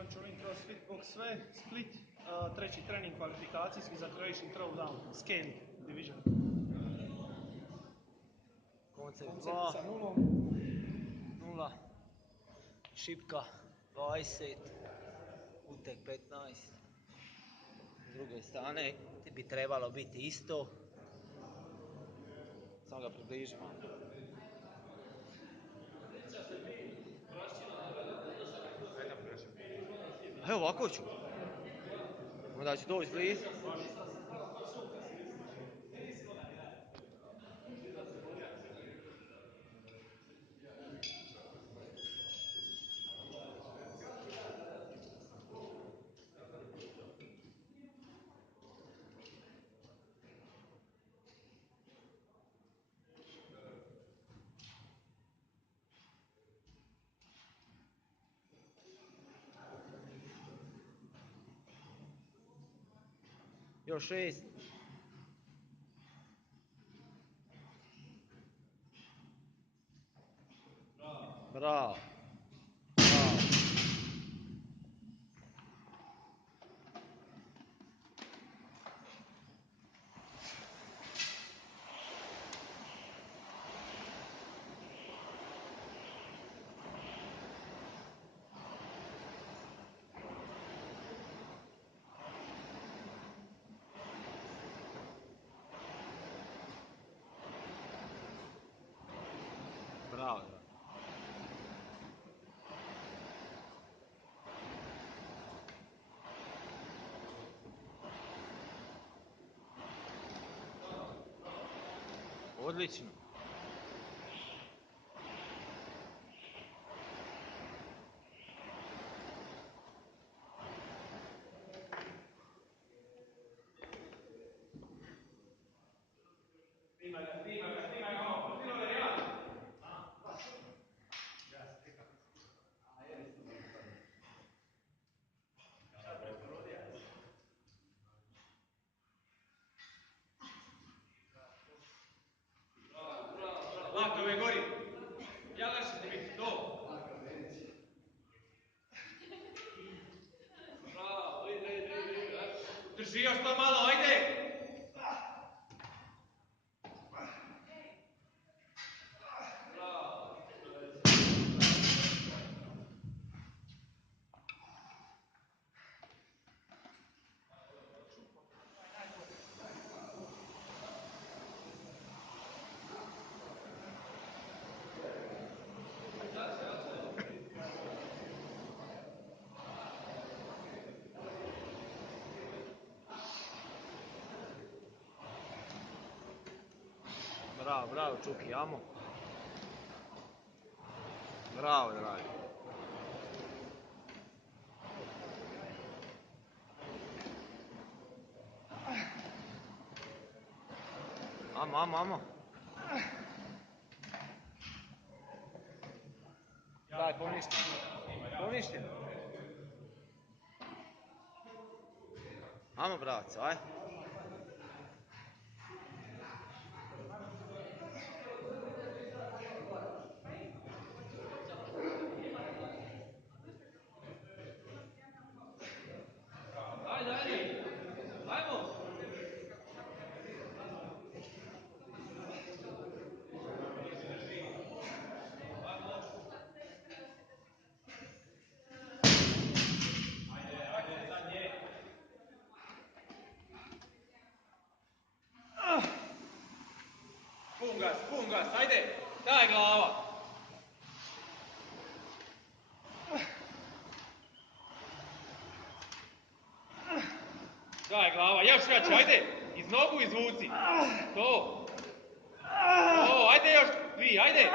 Mančurin CrossFit Box sve, Split, treći trening kvalifikacijski za Croatian Throwdown, Scaled Division. Koncept Koncept sa 0, šipka 20, utek 15. S druge strane bi trebalo biti isto. Samo ga približimo. Evo ovako ću. Onda ću doći blizu. Još 6. Bravo. Bravo. Odlično. Lakove gori. Jelaš se biti to. Bravo, ide. Drži još to malo, ajde. Bravo, Čuki, amo. Bravo, dragi. Amo. Daj, poništi. Amo, bravac, aj. Pun gas, ajde, daj glava. Daj glava, još jače, ajde, iz nogu izvuci. To, ajde još 2, ajde.